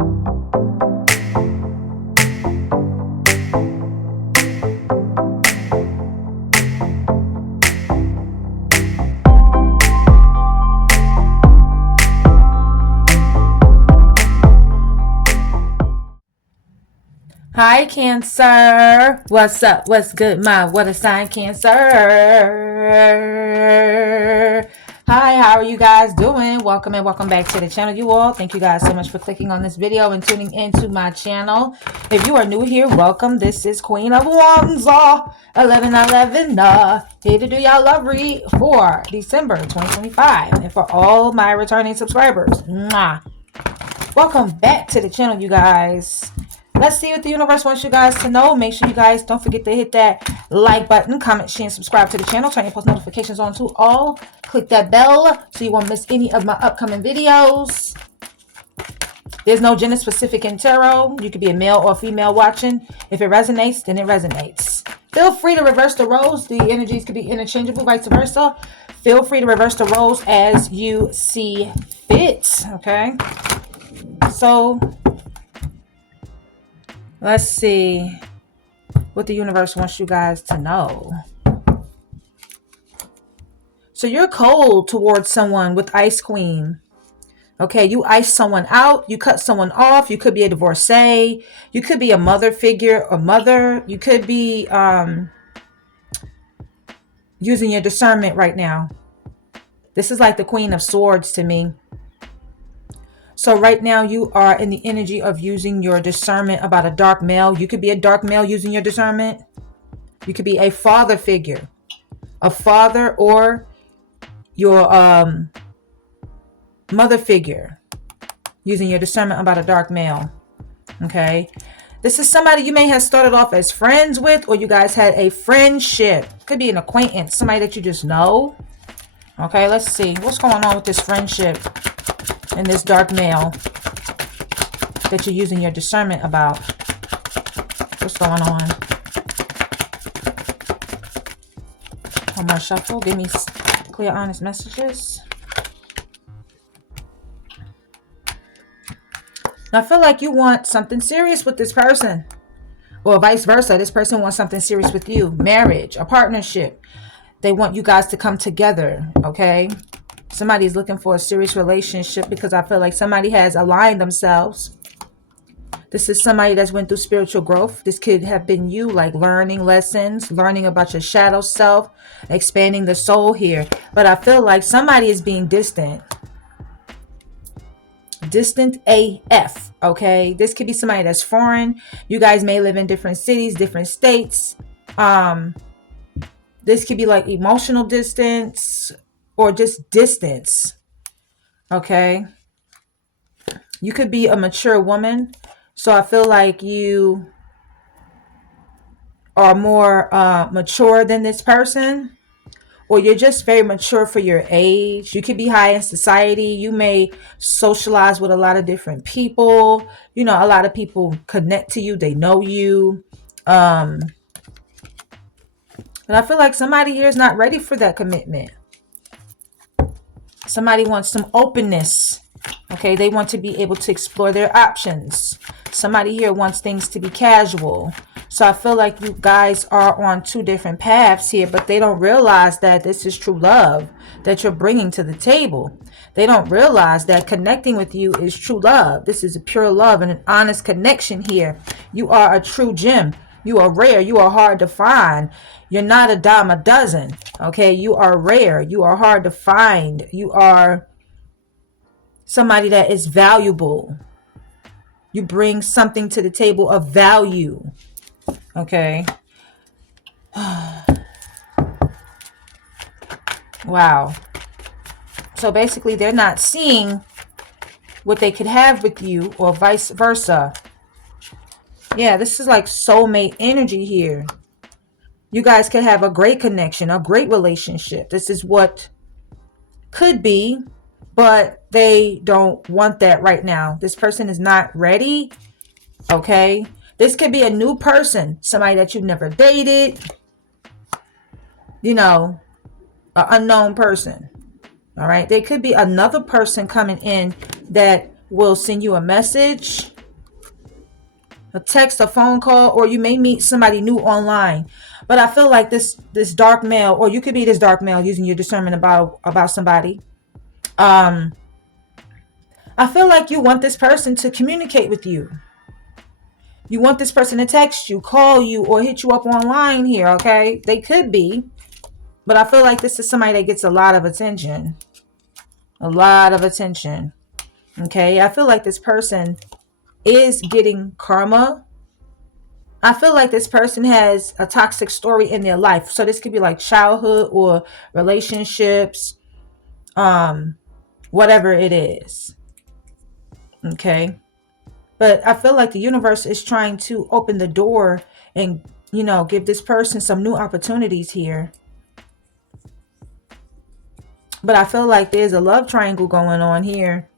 Hi, Cancer. What's up? What's good, my water sign, Cancer? Hi, how are you guys doing? Welcome and welcome back to the channel, you all. Thank you guys so much for clicking on this video and tuning into my channel. If you are new here, welcome. This is Queen of Wands, 1111. Here to do y'all love read for December 2025. And for all my returning subscribers, mwah. Welcome back to the channel, you guys. Let's see what the universe wants you guys to know. Make sure you guys don't forget to hit that like button, comment, share, and subscribe to the channel. Turn your post notifications on to all. Click that bell so you won't miss any of my upcoming videos. There's no gender specific in tarot. You could be a male or female watching. If it resonates, then it resonates. Feel free to reverse the roles. The energies could be interchangeable, vice versa. Feel free to reverse the roles as you see fit. Okay. So let's see what the universe wants you guys to know. So you're cold towards someone with Ice Queen. Okay, you ice someone out. You cut someone off. You could be a divorcee. You could be a mother figure, a mother. You could be using your discernment right now. This is like the Queen of Swords to me. So right now you are in the energy of using your discernment about a dark male. You could be a dark male using your discernment. You could be a father figure. A father or your mother figure using your discernment about a dark male. Okay. This is somebody you may have started off as friends with, or you guys had a friendship. Could be an acquaintance, somebody that you just know. Okay, let's see. What's going on with this friendship and this dark male that you're using your discernment about? What's going on? One more shuffle. Give me clear, honest messages. Now, I feel like you want something serious with this person. Or vice versa. This person wants something serious with you. Marriage, a partnership. They want you guys to come together. Okay? Somebody's looking for a serious relationship because I feel like somebody has aligned themselves. This is somebody that's went through spiritual growth. This could have been you, like learning lessons, learning about your shadow self, expanding the soul here. But I feel like somebody is being distant. Distant AF, okay? This could be somebody that's foreign. You guys may live in different cities, different states. This could be like emotional distance or just distance, okay? You could be a mature woman. So I feel like you are more mature than this person. Or you're just very mature for your age. You could be high in society. You may socialize with a lot of different people. You know, a lot of people connect to you. They know you. And I feel like somebody here is not ready for that commitment. Somebody wants some openness. Okay, they want to be able to explore their options. Somebody here wants things to be casual. So I feel like you guys are on two different paths here, but they don't realize that this is true love that you're bringing to the table. They don't realize that connecting with you is true love. This is a pure love and an honest connection here. You are a true gem. You are rare. You are hard to find. You're not a dime a dozen. Okay, you are rare. You are hard to find. You are somebody that is valuable. You bring something to the table of value. Okay. Wow. So basically they're not seeing what they could have with you or vice versa. Yeah, this is like soulmate energy here. You guys could have a great connection, a great relationship. This is what could be, but they don't want that right now. This person is not ready. Okay. This could be a new person, somebody that you've never dated, you know, an unknown person. All right. There could be another person coming in that will send you a message, a text, a phone call, or you may meet somebody new online. But I feel like this dark male, or you could be this dark male using your discernment about somebody. I feel like you want this person to communicate with you. You want this person to text you, call you, or hit you up online here, okay? They could be, but I feel like this is somebody that gets a lot of attention. A lot of attention. Okay? I feel like this person is getting karma. I feel like this person has a toxic story in their life. So this could be like childhood or relationships, whatever it is. Okay? But I feel like the universe is trying to open the door and, give this person some new opportunities here. But I feel like there's a love triangle going on here.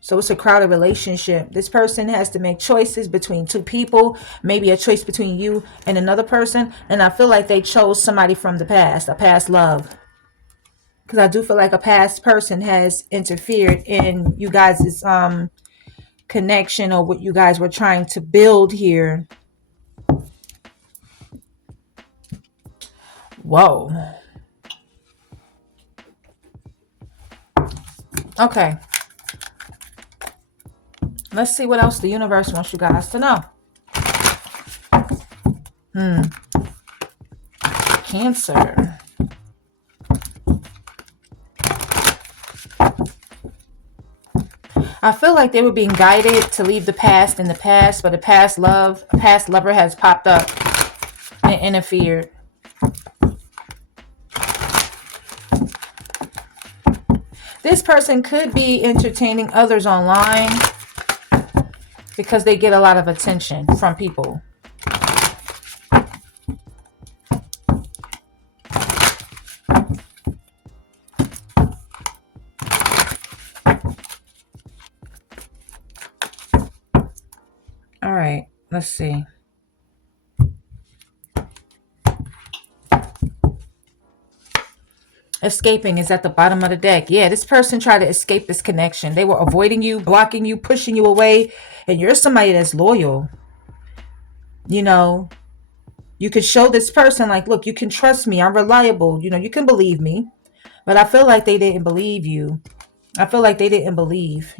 So it's a crowded relationship. This person has to make choices between two people, maybe a choice between you and another person. And I feel like they chose somebody from the past, a past love. Because I do feel like a past person has interfered in you guys' connection or what you guys were trying to build here. Whoa. Okay. Let's see what else the universe wants you guys to know. Cancer. I feel like they were being guided to leave the past in the past, but a past lover has popped up and interfered. This person could be entertaining others online because they get a lot of attention from people. All right, let's see. Escaping is at the bottom of the deck. Yeah, this person tried to escape this connection. They were avoiding you, blocking you, pushing you away. And you're somebody that's loyal. You could show this person like, look, you can trust me. I'm reliable. You can believe me. But I feel like they didn't believe you. I feel like they didn't believe,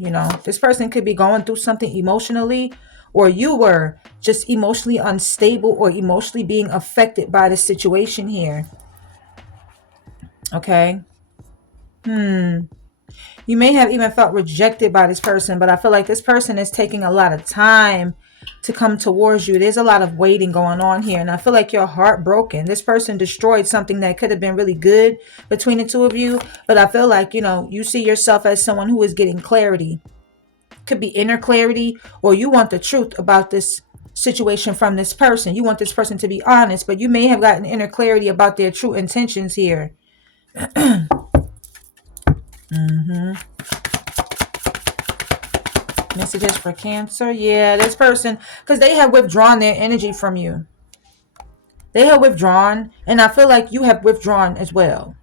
This person could be going through something emotionally, or you were just emotionally unstable or emotionally being affected by the situation here. Okay. You may have even felt rejected by this person, but I feel like this person is taking a lot of time to come towards you. There's a lot of waiting going on here, and I feel like you're heartbroken. This person destroyed something that could have been really good between the two of you, but I feel like, you see yourself as someone who is getting clarity. Could be inner clarity, or you want the truth about this situation from this person. You want this person to be honest, but you may have gotten inner clarity about their true intentions here. Messages for Cancer. Yeah, this person, because they have withdrawn their energy from you. They have withdrawn, and I feel like you have withdrawn as well.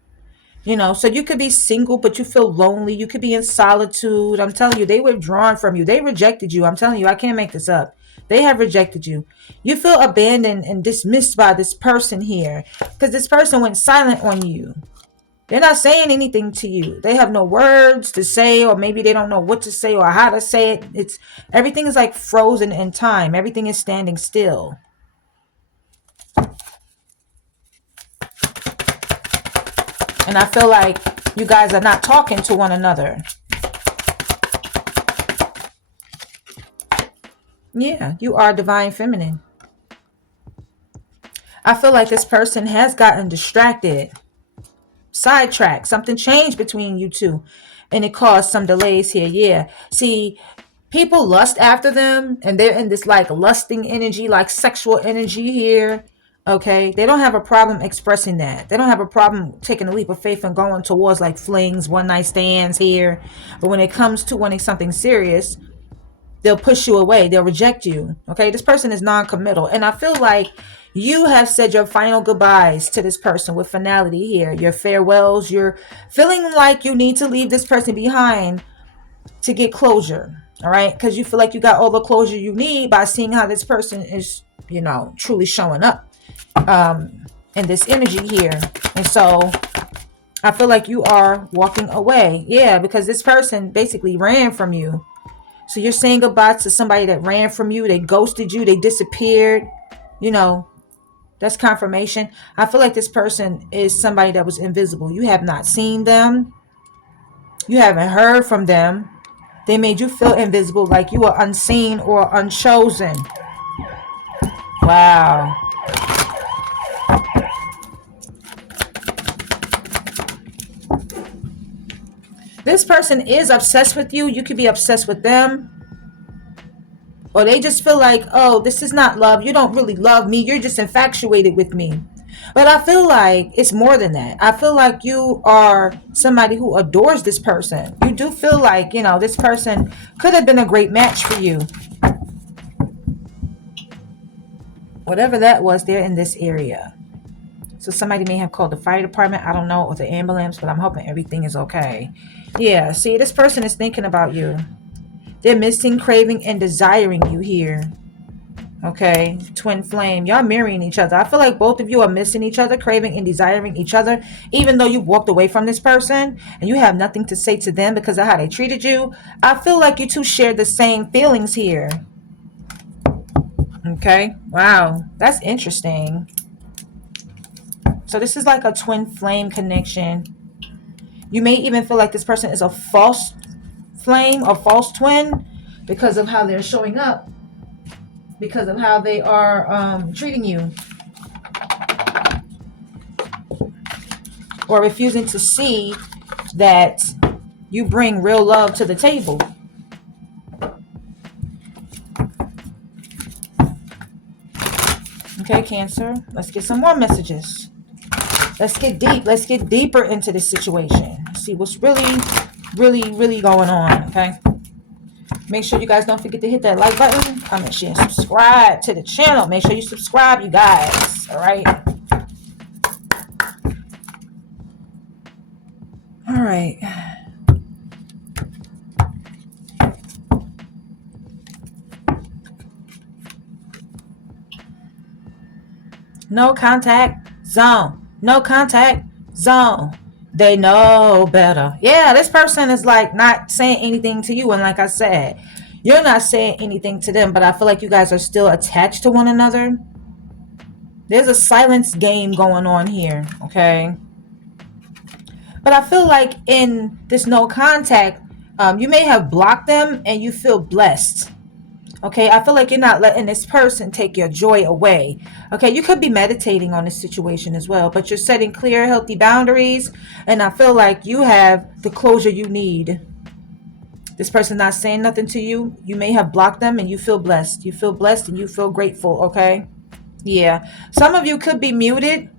So you could be single, but you feel lonely. You could be in solitude. I'm telling you, they withdrawn from you. They rejected you. I'm telling you, I can't make this up. They have rejected you. You feel abandoned and dismissed by this person here because this person went silent on you. They're not saying anything to you. They have no words to say, or maybe they don't know what to say or how to say it. Everything is like frozen in time. Everything is standing still. And I feel like you guys are not talking to one another. Yeah, you are divine feminine. I feel like this person has gotten distracted. Sidetracked. Something changed between you two. And it caused some delays here. Yeah. See, people lust after them. And they're in this like lusting energy, like sexual energy here. Okay. They don't have a problem expressing that. They don't have a problem taking a leap of faith and going towards like flings, one night stands here. But when it comes to wanting something serious, they'll push you away. They'll reject you. Okay. This person is non-committal. And I feel like you have said your final goodbyes to this person with finality here. Your farewells. You're feeling like you need to leave this person behind. to get closure. All right, because you feel like you got all the closure you need by seeing how this person is, truly showing up in this energy here. And so I feel like you are walking away. Yeah, because this person basically ran from you. So you're saying goodbye to somebody that ran from you. They ghosted you. They disappeared. You know, that's confirmation. I feel like this person is somebody that was invisible. You have not seen them. You haven't heard from them. They made you feel invisible, like you were unseen or unchosen. Wow. This person is obsessed with you. You could be obsessed with them. Or they just feel like, oh, this is not love. You don't really love me. You're just infatuated with me. But I feel like it's more than that. I feel like you are somebody who adores this person. You do feel like, this person could have been a great match for you. Whatever that was, they're in this area. So somebody may have called the fire department, I don't know, or the ambulance, but I'm hoping everything is okay. Yeah, see, this person is thinking about you. They're missing, craving, and desiring you here. Okay, twin flame. Y'all mirroring each other. I feel like both of you are missing each other, craving and desiring each other, even though you walked away from this person and you have nothing to say to them because of how they treated you. I feel like you two share the same feelings here. Okay, wow, that's interesting. So this is like a twin flame connection. You may even feel like this person is a false flame or false twin because of how they're showing up, because of how they are treating you, or refusing to see that you bring real love to the table. Okay, Cancer, let's get some more messages. Let's get deep. Let's get deeper into this situation. See what's really, really, really going on, okay? Make sure you guys don't forget to hit that like button, comment, share, and subscribe to the channel. Make sure you subscribe, you guys, all right? All right. No contact zone. No contact zone. They know better. Yeah, this person is like not saying anything to you. And like I said, you're not saying anything to them, but I feel like you guys are still attached to one another. There's a silence game going on here, okay? But I feel like in this no contact, you may have blocked them and you feel blessed. Okay, I feel like you're not letting this person take your joy away. Okay, you could be meditating on this situation as well, but you're setting clear, healthy boundaries, and I feel like you have the closure you need. This person not saying nothing to you. You may have blocked them and you feel blessed. You feel blessed and you feel grateful, okay? Yeah. Some of you could be muted,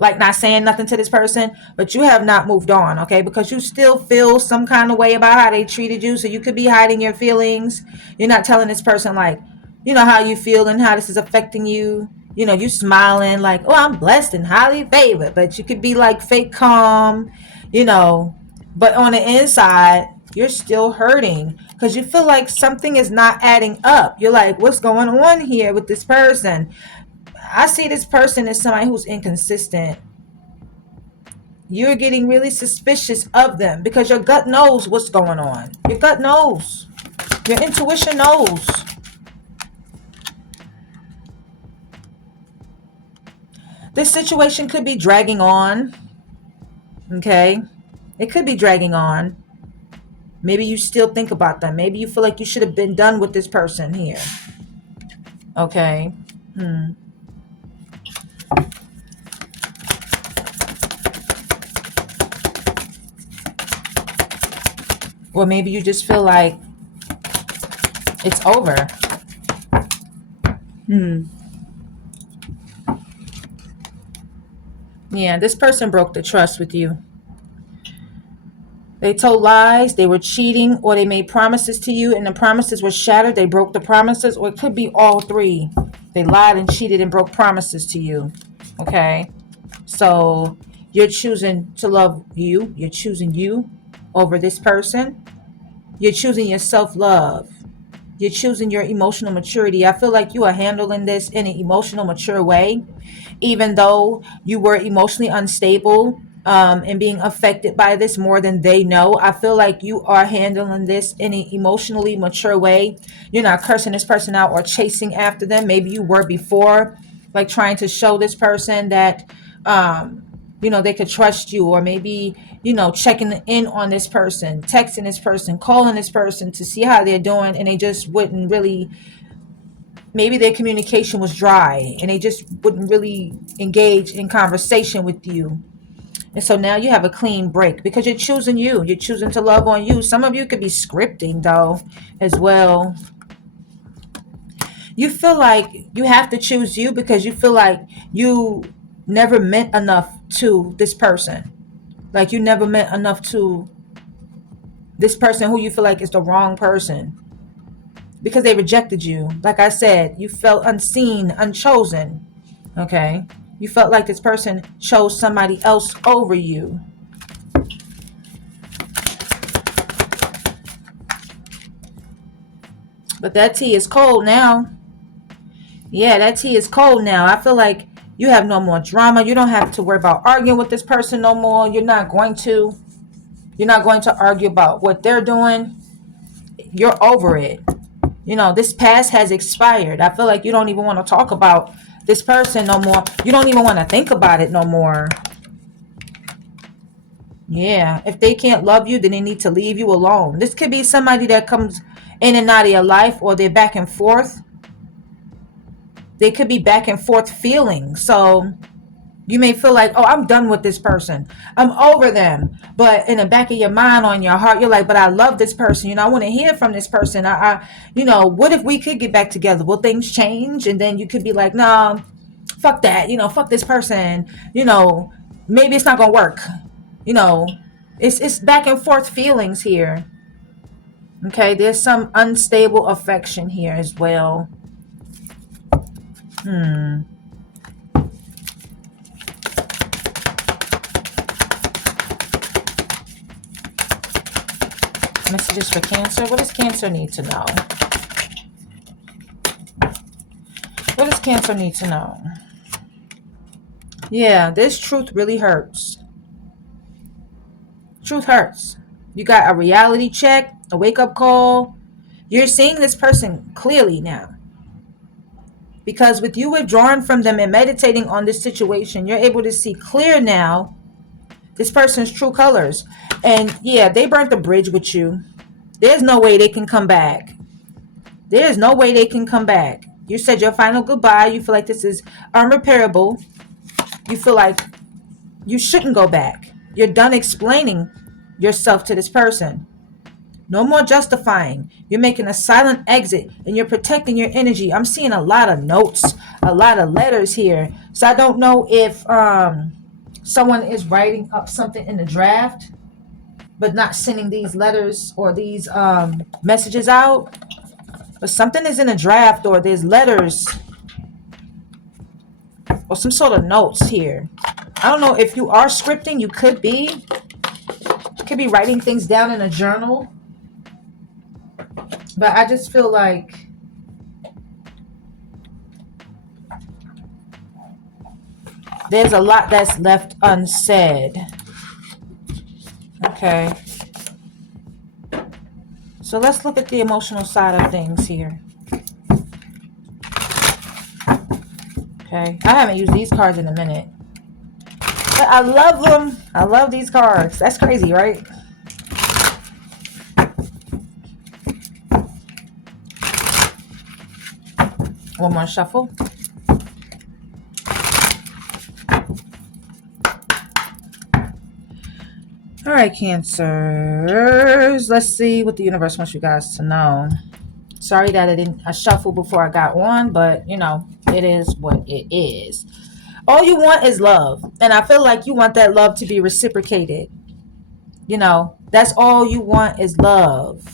like not saying nothing to this person, but you have not moved on, okay? Because you still feel some kind of way about how they treated you. So you could be hiding your feelings. You're not telling this person like, how you feel and how this is affecting you. You smiling like, oh, I'm blessed and highly favored. But you could be like fake calm, but on the inside, you're still hurting because you feel like something is not adding up. You're like, what's going on here with this person? I see this person as somebody who's inconsistent. You're getting really suspicious of them because your gut knows what's going on. Your gut knows. Your intuition knows. This situation could be dragging on. Okay? It could be dragging on. Maybe you still think about them. Maybe you feel like you should have been done with this person here. Okay? Or maybe you just feel like it's over. Yeah, this person broke the trust with you. They told lies, they were cheating, or they made promises to you and the promises were shattered. They broke the promises, or it could be all three. They lied and cheated and broke promises to you. Okay? So you're choosing to love you. You're choosing you over this person. You're choosing your self-love. You're choosing your emotional maturity. I feel like you are handling this in an emotional, mature way, even though you were emotionally unstable, and being affected by this more than they know. I feel like you are handling this in an emotionally mature way. You're not cursing this person out or chasing after them. Maybe you were before, like trying to show this person that, they could trust you, or maybe, checking in on this person, texting this person, calling this person to see how they're doing, and they just wouldn't really, maybe their communication was dry and they just wouldn't really engage in conversation with you. And so now you have a clean break because you're choosing you. You're choosing to love on you. Some of you could be scripting though as well. You feel like you have to choose you because you feel like you never meant enough to this person. Like you never meant enough to this person who you feel like is the wrong person because they rejected you. Like I said, you felt unseen, unchosen. Okay. You felt like this person chose somebody else over you. But that tea is cold now. Yeah, that tea is cold now. I feel like you have no more drama. You don't have to worry about arguing with this person no more. You're not going to. You're not going to argue about what they're doing. You're over it. This past has expired. I feel like you don't even want to talk about this person no more. You don't even want to think about it no more. Yeah, if they can't love you, then they need to leave you alone. This could be somebody that comes in and out of your life, or they're back and forth. They could be back and forth feelings. So you may feel like, oh, I'm done with this person. I'm over them. But in the back of your mind, on your heart, you're like, but I love this person. I want to hear from this person. What if we could get back together? Will things change? And then you could be like, no, fuck that. Fuck this person. Maybe it's not going to work. It's back and forth feelings here. Okay, there's some unstable affection here as well. Messages for Cancer. What does Cancer need to know? What does Cancer need to know? Yeah, this truth really hurts. Truth hurts. You got a reality check, a wake-up call. You're seeing this person clearly now. Because with you withdrawing from them and meditating on this situation, you're able to see clear now this person's true colors. And yeah, they burnt the bridge with you. There's no way they can come back. There's no way they can come back. You said your final goodbye. You feel like this is unrepairable. You feel like you shouldn't go back. You're done explaining yourself to this person. No more justifying. You're making a silent exit and you're protecting your energy. I'm seeing a lot of notes, a lot of letters here. So I don't know if someone is writing up something in the draft, but not sending these letters or these messages out. But something is in a draft, or there's letters or some sort of notes here. I don't know if you are scripting. You could be. You could be writing things down in a journal. But I just feel like there's a lot that's left unsaid. Okay. So let's look at the emotional side of things here. Okay. I haven't used these cards in a minute. But I love them. I love these cards. That's crazy, right? One more shuffle. All right, Cancers. Let's see what the universe wants you guys to know. Sorry that I shuffled before I got on, but it is what it is. All you want is love, and I feel like you want that love to be reciprocated. That's all you want is love.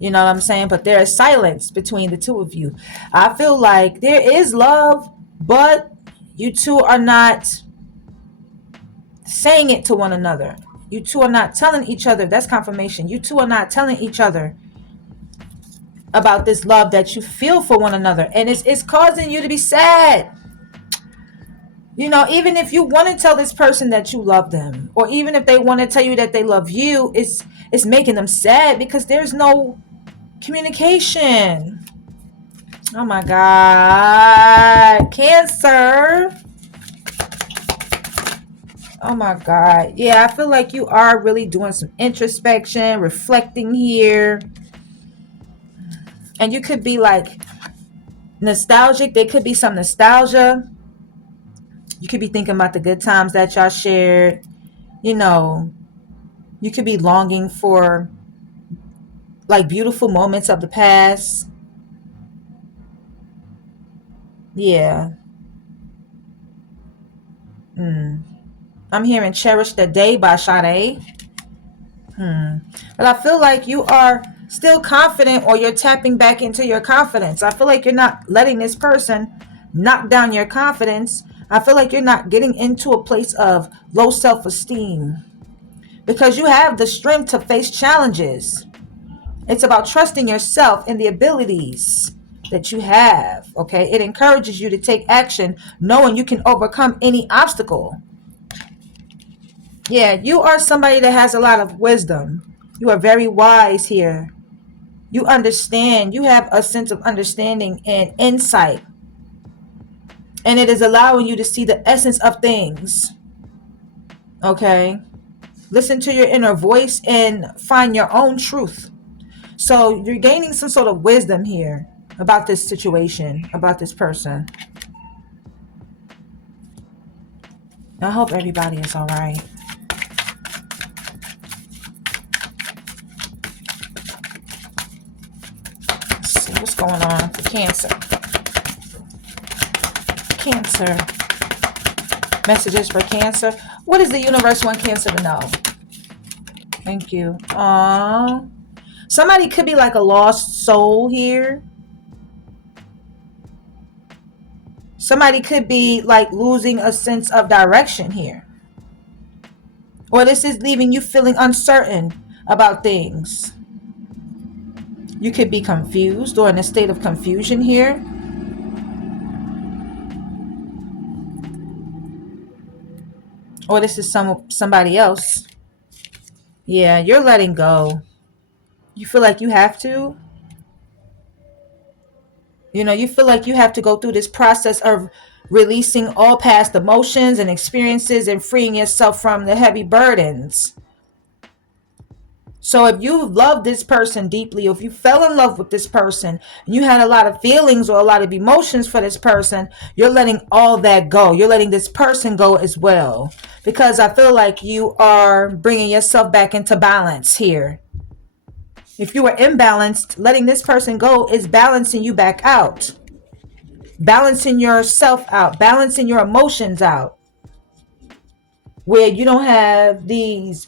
You know what I'm saying? But there is silence between the two of you. I feel like there is love, but you two are not saying it to one another. You two are not telling each other. That's confirmation. You two are not telling each other about this love that you feel for one another. And it's causing you to be sad. You know, even if you want to tell this person that you love them, or even if they want to tell you that they love you, it's making them sad because there's no communication. Oh my God. Cancer. Oh my God. Yeah, I feel like you are really doing some introspection, reflecting here. And you could be like nostalgic. There could be some nostalgia. You could be thinking about the good times that y'all shared. You know, you could be longing for like beautiful moments of the past. Yeah. I'm hearing Cherish the Day by Sade. But I feel like you are still confident, or you're tapping back into your confidence. I feel like you're not letting this person knock down your confidence. I feel like you're not getting into a place of low self-esteem because you have the strength to face challenges. It's about trusting yourself and the abilities that you have. Okay. It encourages you to take action knowing you can overcome any obstacle. Yeah, you are somebody that has a lot of wisdom. You are very wise here. You understand. You have a sense of understanding and insight. And it is allowing you to see the essence of things. Okay? Listen to your inner voice and find your own truth. So you're gaining some sort of wisdom here about this situation, about this person. I hope everybody is all right. Let's see what's going on for Cancer. Cancer. Messages for Cancer. What does the universe want Cancer to know? Thank you. Aww. Somebody could be like a lost soul here. Somebody could be like losing a sense of direction here. Or this is leaving you feeling uncertain about things. You could be confused or in a state of confusion here. Or this is somebody else. Yeah, you're letting go. You feel like you have to. You know, you feel like you have to go through this process of releasing all past emotions and experiences and freeing yourself from the heavy burdens. So if you love this person deeply, or if you fell in love with this person, and you had a lot of feelings or a lot of emotions for this person, you're letting all that go. You're letting this person go as well. Because I feel like you are bringing yourself back into balance here. If you were imbalanced, letting this person go is balancing you back out. Balancing yourself out. Balancing your emotions out. Where you don't have these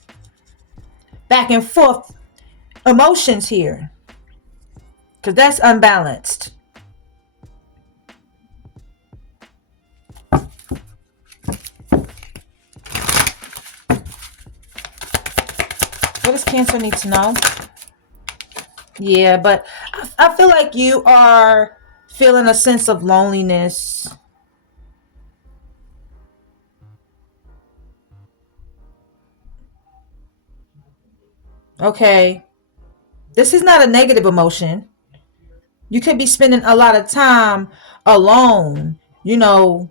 back and forth emotions here. Because that's unbalanced. What does Cancer need to know? Yeah, but I feel like you are feeling a sense of loneliness. Okay. This is not a negative emotion. You could be spending a lot of time alone, you know,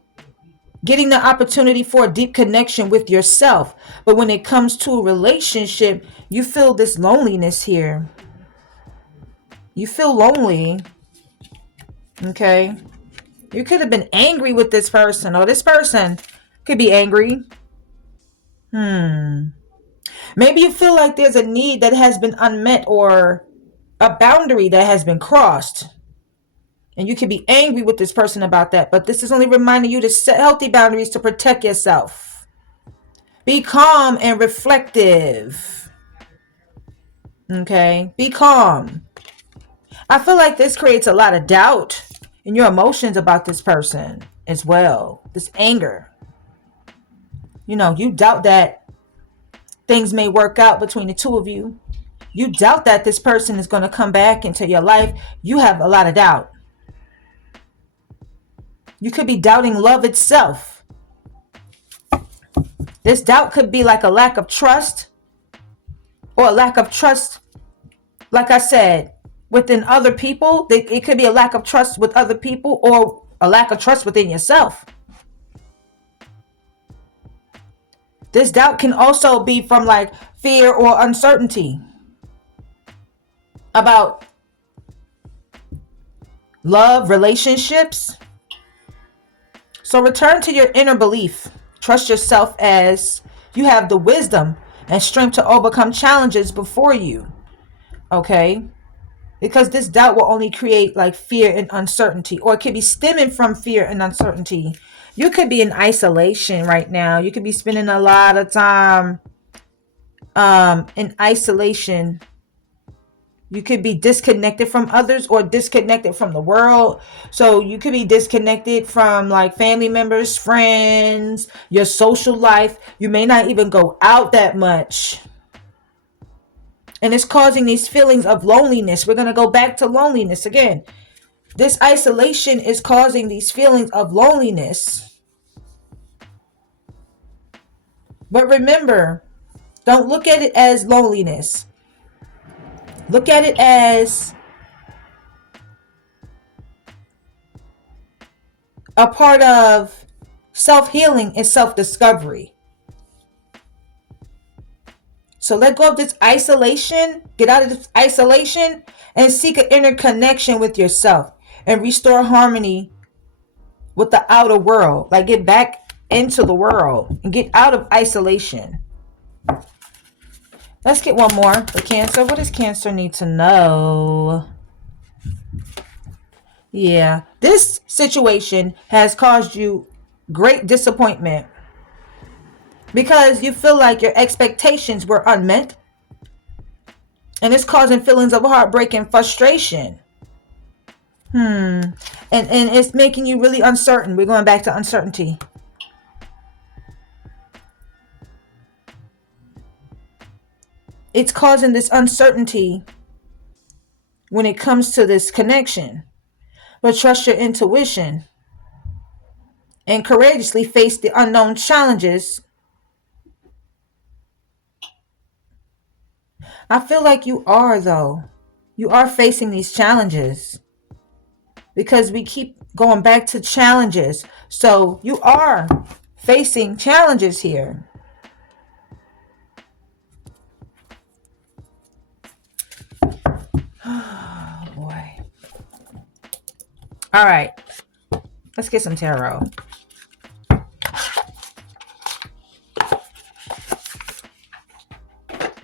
getting the opportunity for a deep connection with yourself. But when it comes to a relationship, you feel this loneliness here. You feel lonely. Okay. You could have been angry with this person, or this person could be angry. Maybe you feel like there's a need that has been unmet, or a boundary that has been crossed. And you could be angry with this person about that. But this is only reminding you to set healthy boundaries to protect yourself. Be calm and reflective. Okay. Be calm. I feel like this creates a lot of doubt in your emotions about this person as well. This anger. You know, you doubt that things may work out between the two of you. You doubt that this person is going to come back into your life. You have a lot of doubt. You could be doubting love itself. This doubt could be like a lack of trust, or a lack of trust, like I said, within other people. It could be a lack of trust with other people, or a lack of trust within yourself. This doubt can also be from like fear or uncertainty about love, relationships. So return to your inner belief. Trust yourself as you have the wisdom and strength to overcome challenges before you. Okay? Because this doubt will only create like fear and uncertainty, or it could be stemming from fear and uncertainty. You could be in isolation right now. You could be spending a lot of time in isolation. You could be disconnected from others or disconnected from the world. So you could be disconnected from like family members, friends, your social life. You may not even go out that much. And it's causing these feelings of loneliness. We're going to go back to loneliness again. This isolation is causing these feelings of loneliness. But remember, don't look at it as loneliness. Look at it as a part of self-healing and self-discovery. So let go of this isolation. Get out of this isolation and seek an inner connection with yourself and restore harmony with the outer world. Like get back into the world and get out of isolation. Let's get one more for Cancer. What does Cancer need to know? Yeah, this situation has caused you great disappointment because you feel like your expectations were unmet. And it's causing feelings of heartbreak and frustration. And it's making you really uncertain. We're going back to uncertainty. It's causing this uncertainty when it comes to this connection. But trust your intuition and courageously face the unknown challenges. I feel like you are, though. You are facing these challenges because we keep going back to challenges. So you are facing challenges here. Oh, boy. All right. Let's get some tarot.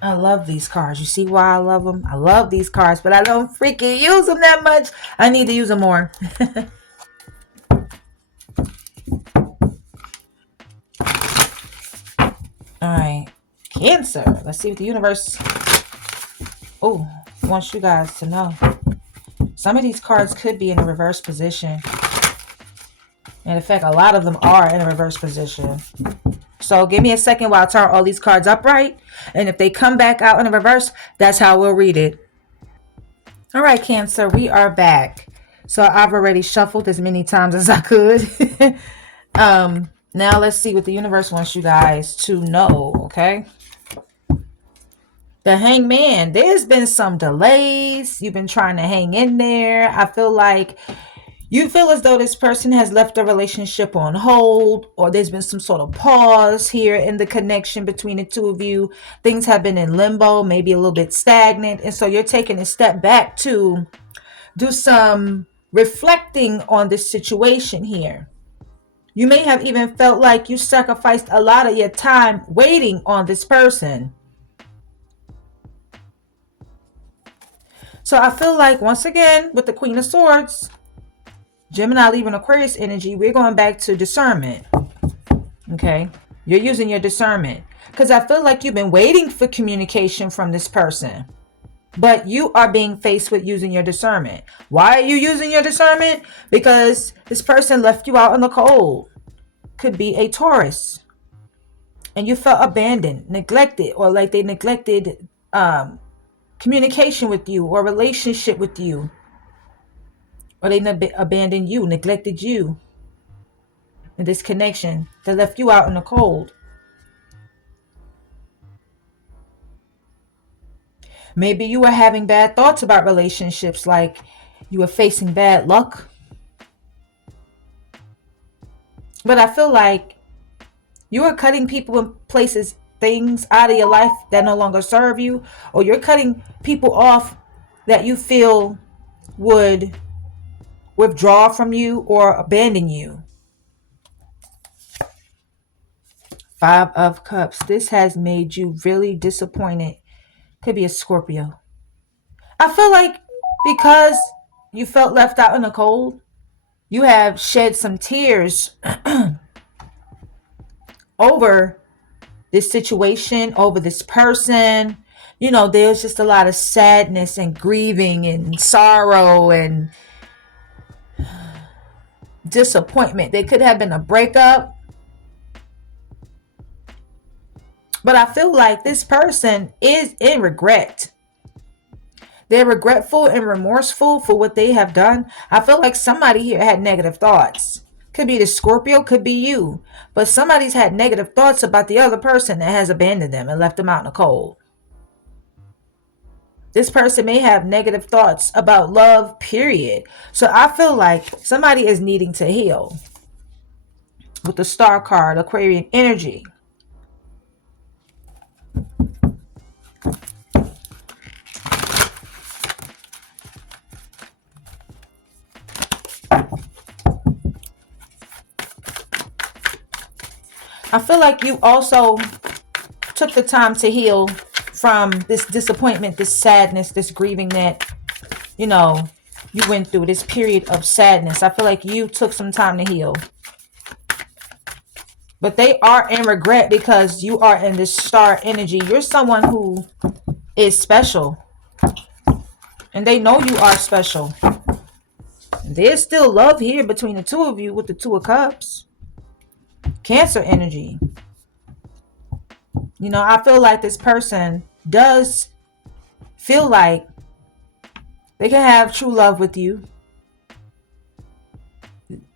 I love these cards. You see why I love them? I love these cards, but I don't freaking use them that much. I need to use them more. All right. Cancer. Let's see what the universe wants you guys to know. Some of these cards could be in a reverse position. And in fact, a lot of them are in a reverse position. So give me a second while I turn all these cards upright. And if they come back out in the reverse, that's how we'll read it. All right, Cancer, we are back. So I've already shuffled as many times as I could. Now let's see what the universe wants you guys to know, okay? The Hangman. There's been some delays. You've been trying to hang in there. I feel like you feel as though this person has left a relationship on hold, or there's been some sort of pause here in the connection between the two of you. Things have been in limbo, maybe a little bit stagnant. And so you're taking a step back to do some reflecting on this situation here. You may have even felt like you sacrificed a lot of your time waiting on this person. So I feel like, once again, with the Queen of Swords, Gemini, Libra, and Aquarius energy, we're going back to discernment. Okay? You're using your discernment. Because I feel like you've been waiting for communication from this person. But you are being faced with using your discernment. Why are you using your discernment? Because this person left you out in the cold. Could be a Taurus. and you felt abandoned, neglected, or like they neglected communication with you or relationship with you, or they abandoned you, neglected you in this connection, that left you out in the cold. Maybe you were having bad thoughts about relationships, like you were facing bad luck. But I feel like you are cutting people in places, things out of your life that no longer serve you, or you're cutting people off that you feel would withdraw from you or abandon you. Five of Cups. This has made you really disappointed. Could be a Scorpio. I feel like because you felt left out in the cold, you have shed some tears over this situation, over this person. You know, there's just a lot of sadness and grieving and sorrow and disappointment. There could have been a breakup. But I feel like this person is in regret. They're regretful and remorseful for what they have done. I feel like somebody here had negative thoughts. Could be the Scorpio, could be you. But somebody's had negative thoughts about the other person that has abandoned them and left them out in the cold. This person may have negative thoughts about love, period. So I feel like somebody is needing to heal. With the Star card, Aquarian energy. I feel like you also took the time to heal from this disappointment, this sadness, this grieving that, you know, you went through, this period of sadness. I feel like you took some time to heal. But they are in regret because you are in this star energy. You're someone who is special. And they know you are special. There's still love here between the two of you with the Two of Cups. Cancer energy. You know, I feel like this person does feel like they can have true love with you.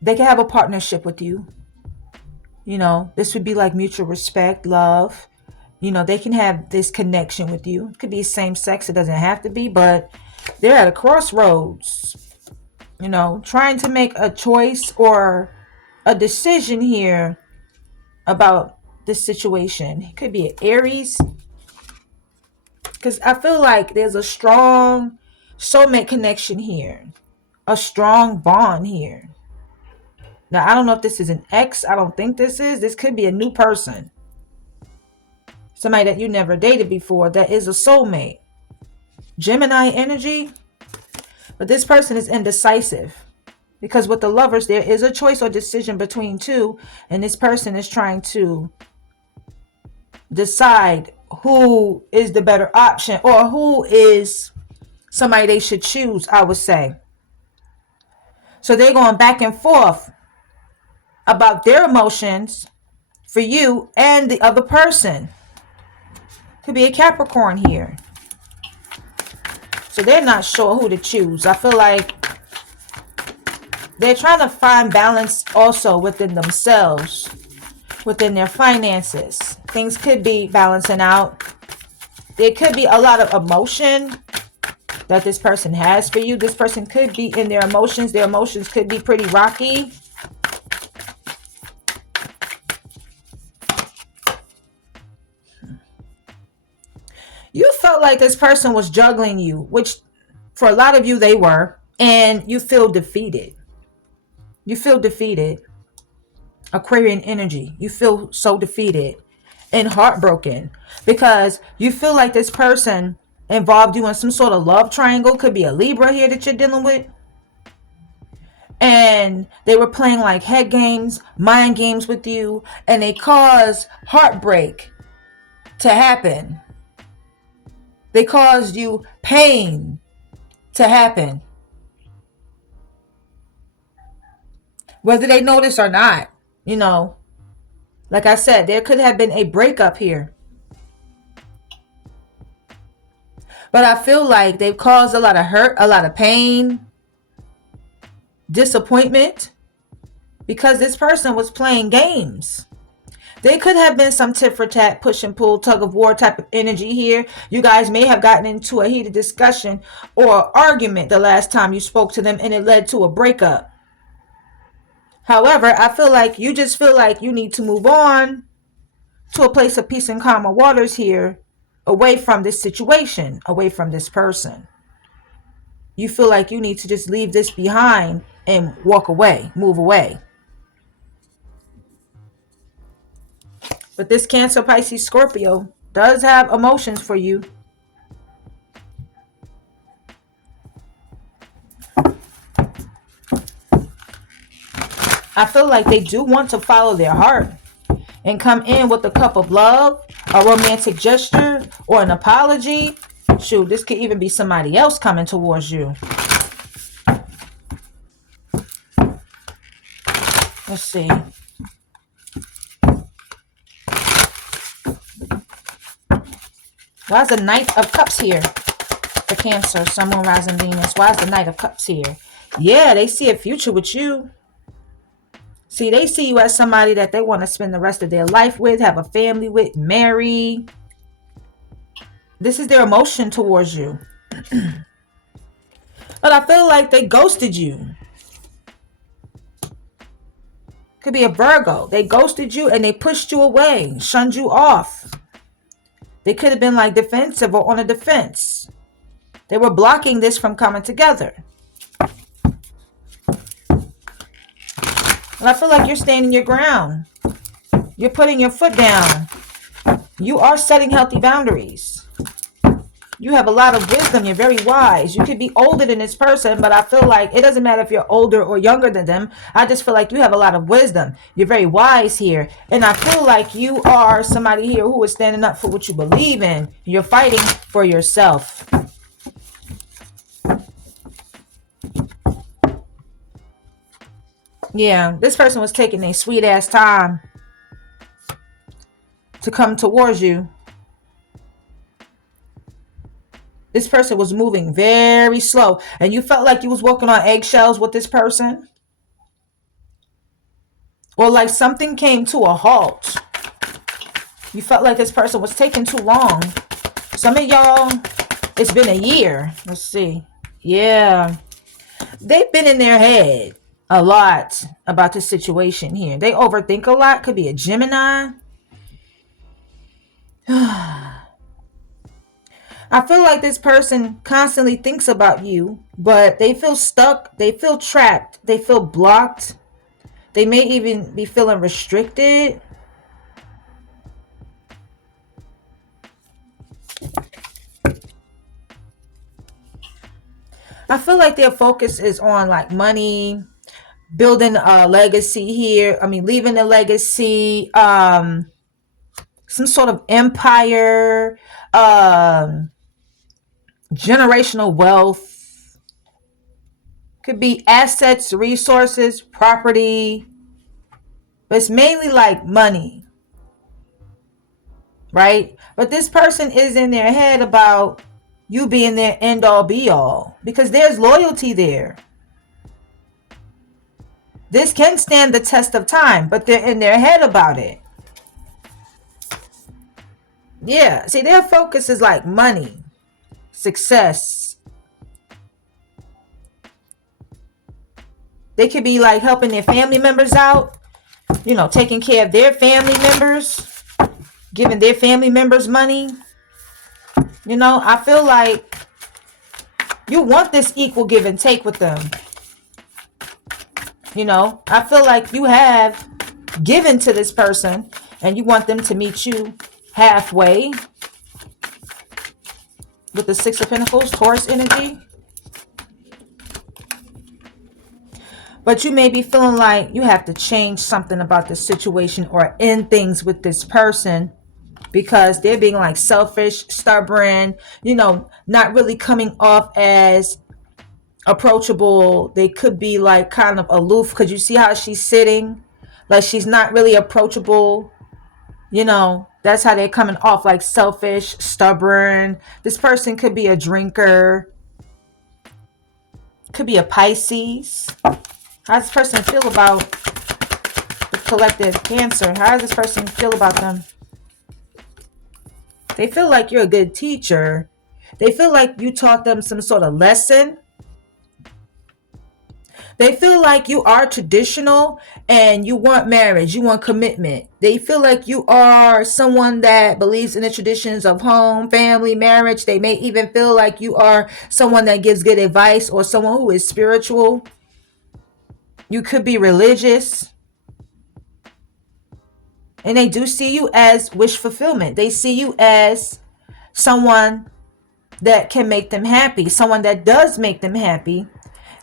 They can have a partnership with you. You know, this would be like mutual respect, love. You know, they can have this connection with you. It could be same sex. It doesn't have to be, but they're at a crossroads. You know, trying to make a choice or a decision here about this situation. It could be an Aries. Because I feel like there's a strong soulmate connection here. A strong bond here. Now, I don't know if this is an ex. I don't think this is. This could be a new person. Somebody that you never dated before that is a soulmate. Gemini energy. But this person is indecisive. Because with the Lovers, there is a choice or decision between two. And this person is trying to decide who is the better option. Or who is somebody they should choose, I would say. So they're going back and forth about their emotions for you and the other person. Could be a Capricorn here. So they're not sure who to choose. I feel like they're trying to find balance also within themselves, within their finances. Things could be balancing out. There could be a lot of emotion that this person has for you. This person could be in their emotions. Their emotions could be pretty rocky. You felt like this person was juggling you, which for a lot of you they were, and you feel defeated. You feel defeated. Aquarian energy. You feel so defeated and heartbroken because you feel like this person involved you in some sort of love triangle. Could be a Libra here that you're dealing with. And they were playing like head games, mind games with you, and they caused heartbreak to happen. They caused you pain to happen. Whether they notice or not, you know, Like I said, there could have been a breakup here. But I feel like they've caused a lot of hurt, a lot of pain, disappointment, because this person was playing games. There could have been some tit for tat, push and pull, tug of war type of energy here. You guys may have gotten into a heated discussion or argument the last time you spoke to them, and it led to a breakup. However, I feel like you just feel like you need to move on to a place of peace and calmer waters here, away from this situation, away from this person. You feel like you need to just leave this behind and walk away, move away. But this Cancer, Pisces, Scorpio does have emotions for you. I feel like they do want to follow their heart and come in with a cup of love, a romantic gesture, or an apology. Shoot, this could even be somebody else coming towards you. Let's see. Why is the Knight of Cups here for Cancer, Sun, Moon, Rising, Venus? Why is the Knight of Cups here? Yeah, they see a future with you. See, they see you as somebody that they want to spend the rest of their life with, have a family with, marry. This is their emotion towards you. But I feel like they ghosted you. Could be a Virgo. They ghosted you and they pushed you away, shunned you off. They could have been like defensive or on a defense. They were blocking this from coming together. And I feel like you're standing your ground. You're putting your foot down. You are setting healthy boundaries. You have a lot of wisdom. You're very wise. You could be older than this person, but I feel like it doesn't matter if you're older or younger than them. I just feel like you have a lot of wisdom. You're very wise here. And I feel like you are somebody here who is standing up for what you believe in. You're fighting for yourself. Yeah, this person was taking a sweet ass time to come towards you. This person was moving very slow, and you felt like you was walking on eggshells with this person. Or like something came to a halt. You felt like this person was taking too long. Some of y'all, it's been a year. Let's see. Yeah. They've been in their head a lot about the situation here. They overthink a lot. Could be a Gemini. I feel like this person constantly thinks about you, but they feel stuck. They feel trapped. They feel blocked. They may even be feeling restricted. I feel like their focus is on like money, building a legacy here. I mean, leaving a legacy, some sort of empire, generational wealth. Could be assets, resources, property. But it's mainly like money. Right? But this person is in their head about you being their end all be all. Because there's loyalty there. This can stand the test of time, but they're in their head about it. Yeah. See, their focus is like money, success. They could be like helping their family members out, you know, taking care of their family members, giving their family members money. You know, I feel like you want this equal give and take with them. You know, I feel like you have given to this person and you want them to meet you halfway with the Six of Pentacles, Taurus energy. But you may be feeling like you have to change something about this situation or end things with this person because they're being like selfish, stubborn, you know, not really coming off as approachable. They could be like kind of aloof because you see how she's sitting, like she's not really approachable. That's how they're coming off, like selfish, stubborn. This person could be a drinker, could be a Pisces. How does this person feel about the collective Cancer? How does this person feel about them? They feel like you're a good teacher. They feel like you taught them some sort of lesson. They feel like you are traditional and you want marriage, you want commitment. They feel like you are someone that believes in the traditions of home, family, marriage. They may even feel like you are someone that gives good advice or someone who is spiritual. You could be religious. And they do see you as wish fulfillment. They see you as someone that can make them happy, someone that does make them happy.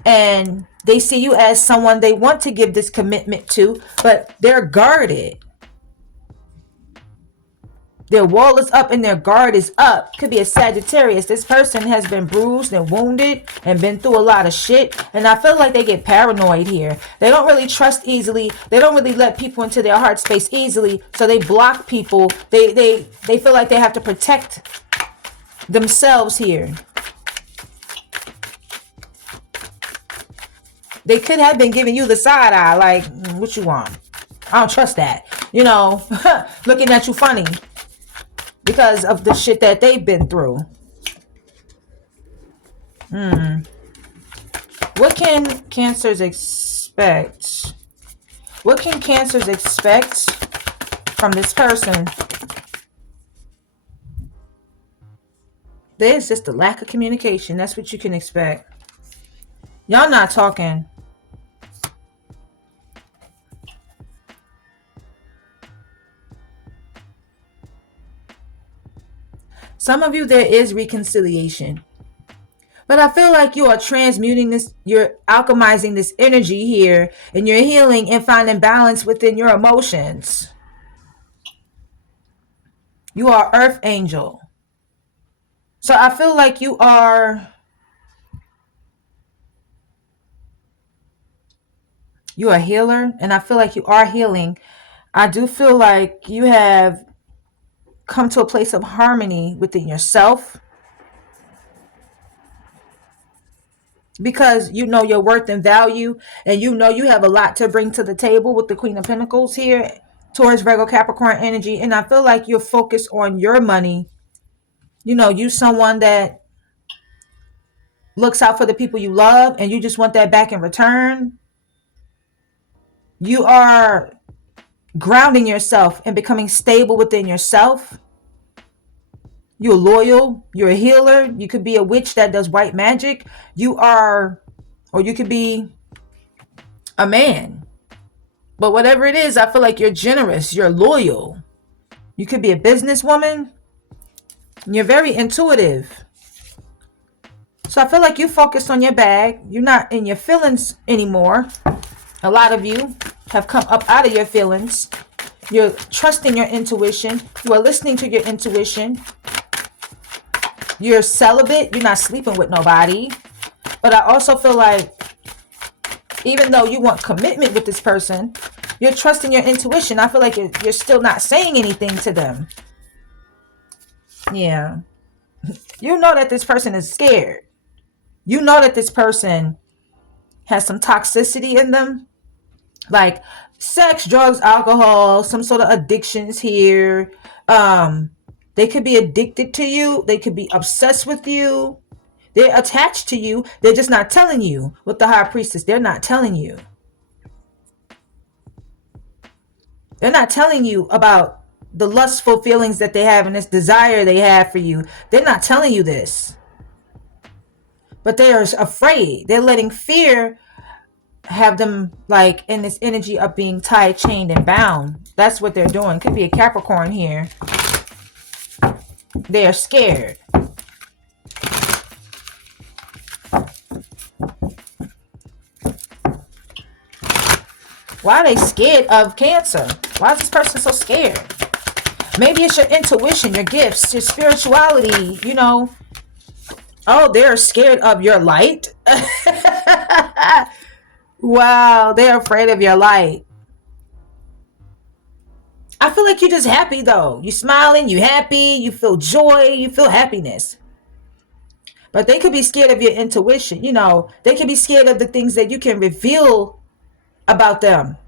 And they see you as someone they want to give this commitment to, but they're guarded. Their wall is up and their guard is up. Could be a Sagittarius. This person has been bruised and wounded and been through a lot of shit. And I feel like they get paranoid here. They don't really trust easily. They don't really let people into their heart space easily. So they block people. They feel like they have to protect themselves here. They could have been giving you the side eye, like, what you want? I don't trust that. Looking at you funny because of the shit that they've been through. What can Cancers expect? What can Cancers expect from this person? There's just a lack of communication. That's what you can expect. Y'all not talking. Some of you, there is reconciliation. But I feel like you are transmuting this, you're alchemizing this energy here, and you're healing and finding balance within your emotions. You are Earth Angel. So I feel like you are a healer, and I feel like you are healing. I do feel like you have come to a place of harmony within yourself, because you know your worth and value, and you know you have a lot to bring to the table with the Queen of Pentacles here, Taurus, Virgo, Capricorn energy. And I feel like you're focused on your money. You someone that looks out for the people you love, and you just want that back in return. You are grounding yourself and becoming stable within yourself. You're loyal. You're a healer. You could be a witch that does white magic. Or you could be a man. But whatever it is, I feel like you're generous. You're loyal. You could be a businesswoman. You're very intuitive. So I feel like you focused on your bag. You're not in your feelings anymore. A lot of you have come up out of your feelings. You're trusting your intuition. You are listening to your intuition. You're celibate. You're not sleeping with nobody. But I also feel like even though you want commitment with this person, you're trusting your intuition. I feel like you're still not saying anything to them. Yeah. You know that this person is scared. You know that this person has some toxicity in them. Like sex, drugs, alcohol, some sort of addictions here. They could be addicted to you. They could be obsessed with you. They're attached to you. They're just not telling you. With the High Priestess, they're not telling you. They're not telling you about the lustful feelings that they have and this desire they have for you. They're not telling you this. But they are afraid. They're letting fear have them like in this energy of being tied, chained, and bound. That's what they're doing. Could be a Capricorn here. They are scared. Why are they scared of Cancer? Why is this person so scared? Maybe it's your intuition, your gifts, your spirituality, Oh, they're scared of your light. Wow, they're afraid of your light. I feel like you're just happy though. You're smiling, you're happy, you feel joy, you feel happiness. But they could be scared of your intuition. You know, they could be scared of the things that you can reveal about them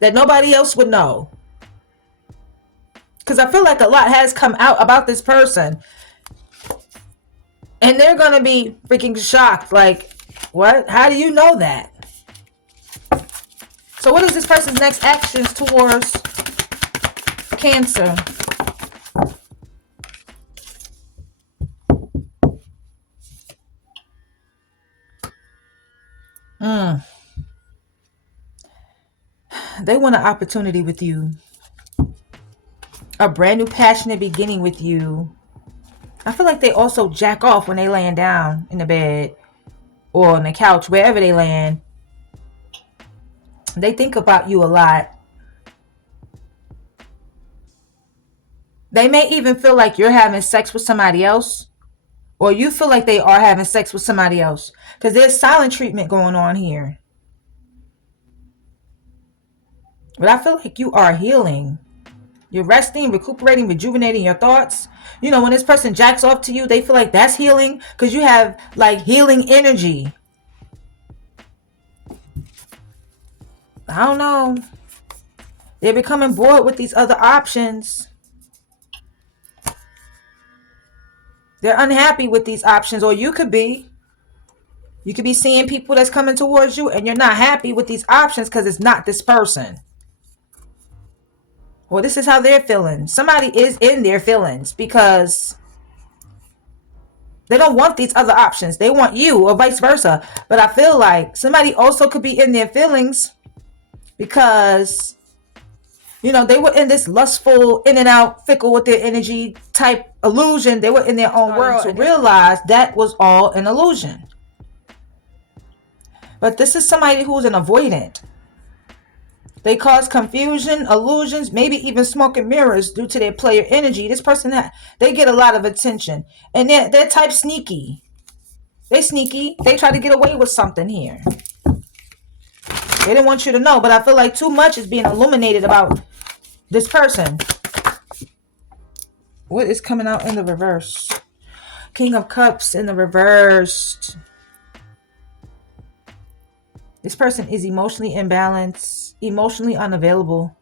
that nobody else would know. Because I feel like a lot has come out about this person. And they're going to be freaking shocked. Like, what? How do you know that? So what is this person's next actions towards Cancer? They want an opportunity with you. A brand new passionate beginning with you. I feel like they also jack off when they laying down in the bed or on the couch, wherever they land. They think about you a lot. They may even feel like you're having sex with somebody else, or you feel like they are having sex with somebody else, because there's silent treatment going on here. But I feel like you are healing. You're resting, recuperating, rejuvenating your thoughts. You know, when this person jacks off to you, they feel like that's healing because you have like healing energy. I don't know. They're becoming bored with these other options. They're unhappy with these options, or you could be. You could be seeing people that's coming towards you and you're not happy with these options because it's not this person. Well, this is how they're feeling. Somebody is in their feelings because they don't want these other options. They want you, or vice versa. But I feel like somebody also could be in their feelings because, you know, they were in this lustful, in and out, fickle with their energy type illusion. They were in their own world to realize that was all an illusion. But this is somebody who's an avoidant. They cause confusion, illusions, maybe even smoke and mirrors due to their player energy. This person, they get a lot of attention. And they're type sneaky. They sneaky. They try to get away with something here. They didn't want you to know, but I feel like too much is being illuminated about this person. What is coming out in the reverse? King of Cups in the reverse. This person is emotionally imbalanced, emotionally unavailable.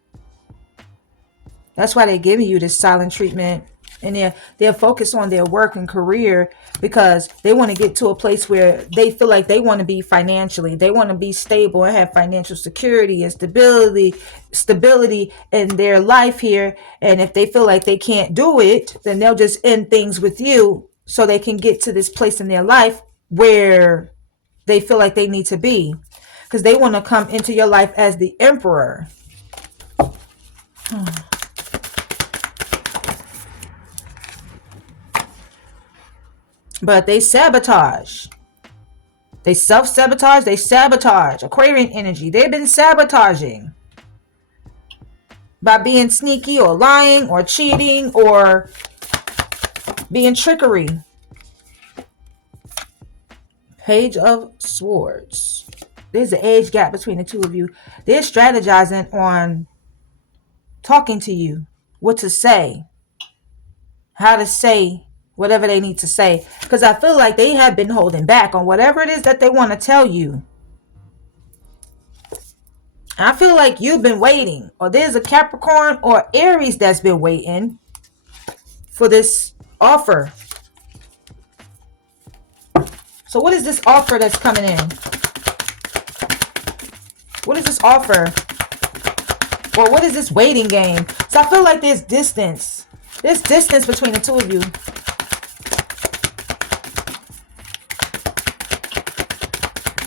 That's why they're giving you this silent treatment. And they're focused on their work and career because they want to get to a place where they feel like they want to be financially. They want to be stable and have financial security and stability in their life here. And if they feel like they can't do it, then they'll just end things with you so they can get to this place in their life where they feel like they need to be. Because they want to come into your life as the emperor. But they sabotage. They self-sabotage. They sabotage. Aquarian energy. They've been sabotaging. By being sneaky or lying or cheating or being trickery. Page of Swords. There's an age gap between the two of you. They're strategizing on talking to you. What to say. How to say whatever they need to say. Because I feel like they have been holding back on whatever it is that they want to tell you. I feel like you've been waiting. Or there's a Capricorn or Aries that's been waiting for this offer. So what is this offer that's coming in? What is this offer? Or what is this waiting game? So I feel like there's distance. There's distance between the two of you.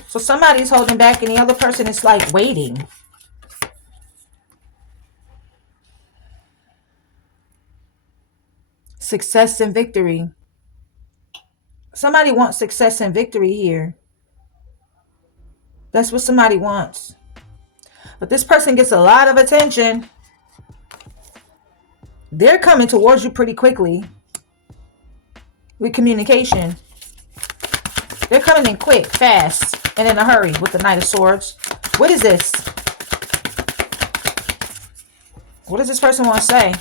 So somebody's holding back and the other person is like waiting. Success and victory. Somebody wants success and victory here. That's what somebody wants. But this person gets a lot of attention. They're coming towards you pretty quickly. With communication. They're coming in quick, fast, and in a hurry with the Knight of Swords. What is this? What does this person want to say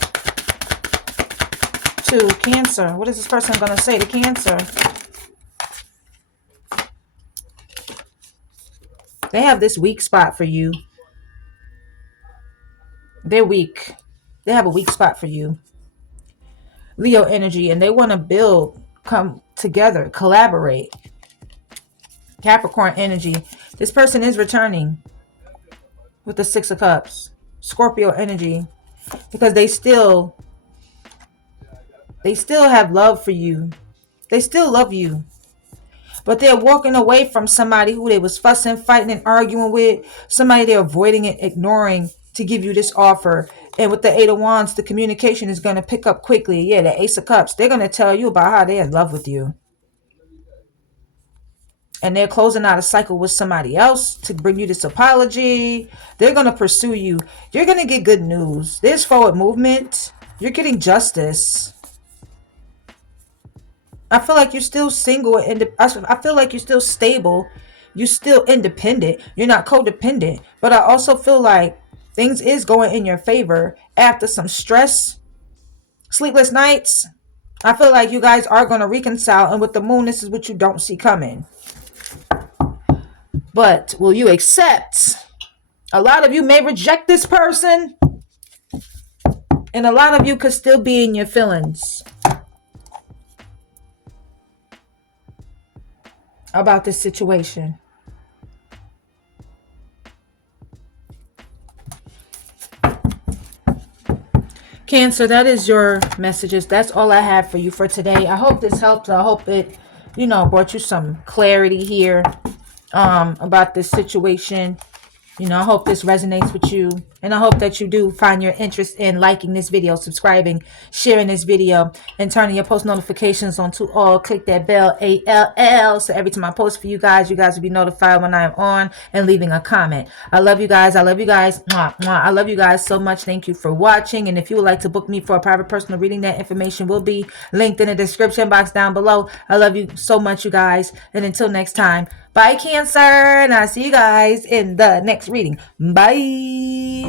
to Cancer? What is this person going to say to Cancer? They have this weak spot for you. They're weak. They have a weak spot for you. Leo energy, and they want to build, come together, collaborate. Capricorn energy. This person is returning with the Six of Cups. Scorpio energy, because they still have love for you. They still love you. But they're walking away from somebody who they was fussing, fighting, and arguing with. Somebody they're avoiding and ignoring to give you this offer. And with the Eight of Wands, the communication is going to pick up quickly. Yeah, the Ace of Cups. They're going to tell you about how they're in love with you. And they're closing out a cycle with somebody else to bring you this apology. They're going to pursue you. You're going to get good news. There's forward movement. You're getting justice. I feel like you're still single, and I feel like you're still stable. You're still independent. You're not codependent. But I also feel like things is going in your favor after some stress, sleepless nights. I feel like you guys are going to reconcile. And with the moon, this is what you don't see coming. But will you accept? A lot of you may reject this person. And a lot of you could still be in your feelings about this situation. Cancer, that is your messages. That's all I have for you for today. I hope this helped. I hope it, brought you some clarity here about this situation. I hope this resonates with you. And I hope that you do find your interest in liking this video, subscribing, sharing this video, and turning your post notifications on to all. Click that bell, ALL, so every time I post for you guys will be notified when I am on, and leaving a comment. I love you guys. I love you guys. Mwah, mwah. I love you guys so much. Thank you for watching. And if you would like to book me for a private personal reading, that information will be linked in the description box down below. I love you so much, you guys. And until next time, bye, Cancer. And I'll see you guys in the next reading. Bye.